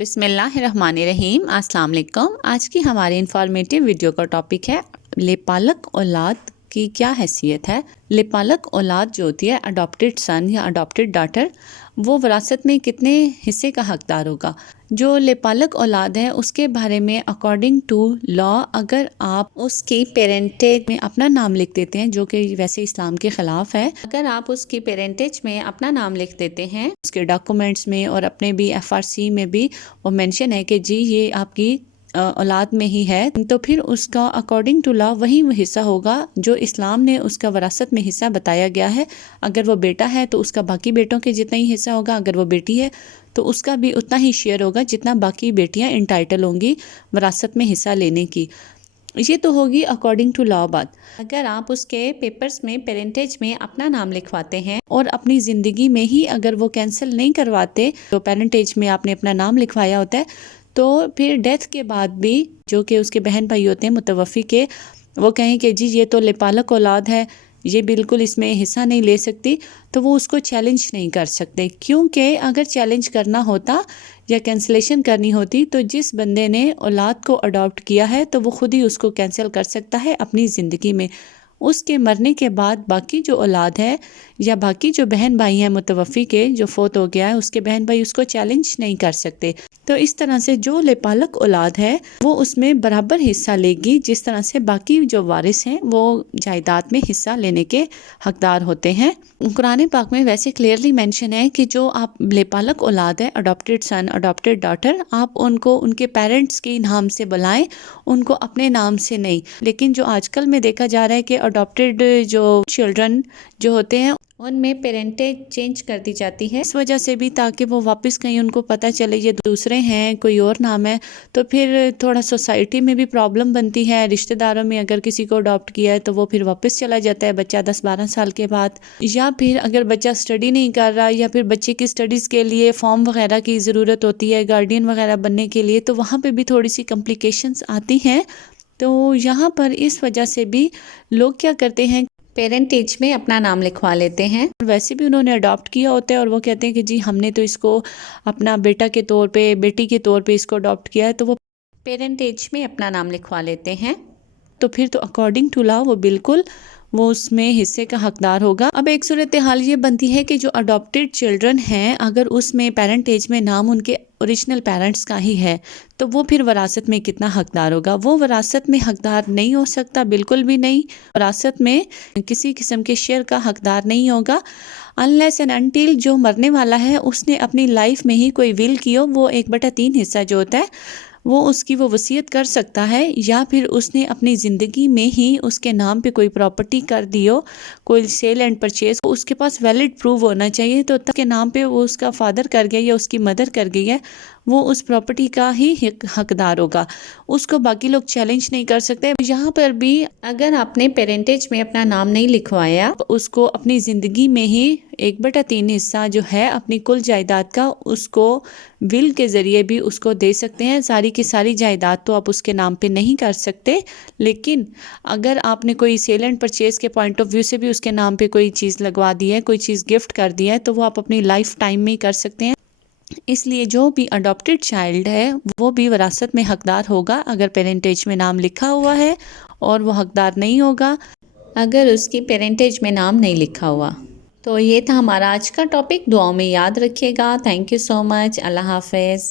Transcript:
بسم اللہ الرحمن الرحیم۔ السلام علیکم۔ آج کی ہماری انفارمیٹیو ویڈیو کا ٹاپک ہے لپالک اولاد کی کیا حیثیت ہے۔ لپالک اولاد جو ہوتی ہے اڈاپٹیڈ سن یا اڈاپٹیڈ ڈاٹر، وہ وراثت میں کتنے حصے کا حقدار ہوگا۔ جو لپالک اولاد ہے اس کے بارے میں اکارڈنگ ٹو لا، اگر آپ اس کی پیرنٹیج میں اپنا نام لکھ دیتے ہیں، جو کہ ویسے اسلام کے خلاف ہے، اگر آپ اس کی پیرنٹیج میں اپنا نام لکھ دیتے ہیں، اس کے ڈاکومنٹس میں اور اپنے بھی FRC میں بھی وہ مینشن ہے کہ جی یہ آپ کی اولاد میں ہی ہے، تو پھر اس کا اکارڈنگ ٹو لا وہی حصہ ہوگا جو اسلام نے اس کا وراثت میں حصہ بتایا گیا ہے۔ اگر وہ بیٹا ہے تو اس کا باقی بیٹوں کے جتنا ہی حصہ ہوگا، اگر وہ بیٹی ہے تو اس کا بھی اتنا ہی شیئر ہوگا جتنا باقی بیٹیاں انٹائٹل ہوں گی وراثت میں حصہ لینے کی۔ یہ تو ہوگی اکارڈنگ ٹو لا بات۔ اگر آپ اس کے پیپرز میں پیرنٹیج میں اپنا نام لکھواتے ہیں اور اپنی زندگی میں ہی اگر وہ کینسل نہیں کرواتے، تو پیرنٹیج میں آپ نے اپنا نام لکھوایا ہوتا ہے، تو پھر ڈیتھ کے بعد بھی جو کہ اس کے بہن بھائی ہوتے ہیں متوفی کے، وہ کہیں کہ جی یہ تو لپالک اولاد ہے، یہ بالکل اس میں حصہ نہیں لے سکتی، تو وہ اس کو چیلنج نہیں کر سکتے، کیونکہ اگر چیلنج کرنا ہوتا یا کینسلیشن کرنی ہوتی تو جس بندے نے اولاد کو اڈاپٹ کیا ہے تو وہ خود ہی اس کو کینسل کر سکتا ہے اپنی زندگی میں۔ اس کے مرنے کے بعد باقی جو اولاد ہے یا باقی جو بہن بھائی ہیں متوفی کے، جو فوت ہو گیا ہے، اس کے بہن بھائی اس کو چیلنج نہیں کر سکتے۔ تو اس طرح سے جو لپالک اولاد ہے وہ اس میں برابر حصہ لے گی، جس طرح سے باقی جو وارث ہیں وہ جائیداد میں حصہ لینے کے حقدار ہوتے ہیں۔ قرآن پاک میں ویسے کلیئرلی مینشن ہے کہ جو آپ لپالک اولاد ہے، اڈاپٹیڈ سن، اڈاپٹیڈ ڈاٹر، آپ ان کو ان کے پیرنٹس کے نام سے بلائیں، ان کو اپنے نام سے نہیں۔ لیکن جو آج کل میں دیکھا جا رہا ہے کہ اڈاپٹیڈ جو چلڈرن جو ہوتے ہیں ان میں پیرنٹیج چینج کر دی جاتی ہے، اس وجہ سے بھی تاکہ وہ واپس کہیں ان کو پتہ چلے یہ دوسرے ہیں، کوئی اور نام ہے، تو پھر تھوڑا سوسائٹی میں بھی پرابلم بنتی ہے۔ رشتہ داروں میں اگر کسی کو اڈاپٹ کیا ہے تو وہ پھر واپس چلا جاتا ہے بچہ 10-12 سال کے بعد، یا پھر اگر بچہ سٹڈی نہیں کر رہا یا پھر بچے کی سٹڈیز کے لیے فارم وغیرہ کی ضرورت ہوتی ہے گارڈین وغیرہ بننے کے لیے، تو وہاں پہ بھی تھوڑی سی کمپلیکیشنز آتی ہیں۔ تو یہاں پر اس وجہ سے بھی لوگ کیا کرتے ہیں، پیرنٹیج میں اپنا نام لکھوا لیتے ہیں، ویسے بھی انہوں نے اڈاپٹ کیا ہوتا ہے اور وہ کہتے ہیں کہ جی ہم نے تو اس کو اپنا بیٹا کے طور پہ، بیٹی کے طور پہ اس کو اڈاپٹ کیا ہے، تو وہ پیرنٹیج میں اپنا نام لکھوا لیتے ہیں۔ تو پھر تو اکارڈنگ ٹو لا وہ بالکل وہ اس میں حصے کا حقدار ہوگا۔ اب ایک صورتحال یہ بنتی ہے کہ جو اڈاپٹیڈ چلڈرن ہیں، اگر اس میں پیرنٹیج میں نام ان کے اوریجنل پیرنٹس کا ہی ہے تو وہ پھر وراثت میں کتنا حقدار ہوگا؟ وہ وراثت میں حقدار نہیں ہو سکتا، بالکل بھی نہیں۔ وراثت میں کسی قسم کے شیئر کا حقدار نہیں ہوگا unless and until جو مرنے والا ہے اس نے اپنی لائف میں ہی کوئی ول کی ہو، وہ 1/3 حصہ جو ہوتا ہے وہ اس کی وہ وصیت کر سکتا ہے، یا پھر اس نے اپنی زندگی میں ہی اس کے نام پہ کوئی پراپرٹی کر دی ہو، کوئی سیل اینڈ پرچیز، اس کے پاس ویلڈ پروف ہونا چاہیے، تو تب کے نام پہ وہ اس کا فادر کر گیا یا اس کی مدر کر گئی ہے، وہ اس پراپرٹی کا ہی حقدار ہوگا، اس کو باقی لوگ چیلنج نہیں کر سکتے۔ یہاں پر بھی اگر آپ نے پیرنٹیج میں اپنا نام نہیں لکھوایا، اس کو اپنی زندگی میں ہی 1/3 حصہ جو ہے اپنی کل جائیداد کا، اس کو ول کے ذریعے بھی اس کو دے سکتے ہیں۔ ساری کی ساری جائیداد تو آپ اس کے نام پہ نہیں کر سکتے، لیکن اگر آپ نے کوئی سیل اینڈ پرچیز کے پوائنٹ آف ویو سے بھی اس کے نام پہ کوئی چیز لگوا دی ہے، کوئی چیز گفٹ کر دی ہے، تو وہ آپ اپنی لائف ٹائم میں ہی کر سکتے ہیں۔ اس لیے جو بھی اڈاپٹیڈ چائلڈ ہے وہ بھی وراثت میں حقدار ہوگا اگر پیرنٹیج میں نام لکھا ہوا ہے، اور وہ حقدار نہیں ہوگا اگر اس کی پیرنٹیج میں نام نہیں لکھا ہوا۔ تو یہ تھا ہمارا آج کا ٹاپک، دعاؤں میں یاد رکھیے گا۔ تھینک یو سو مچ، اللہ حافظ۔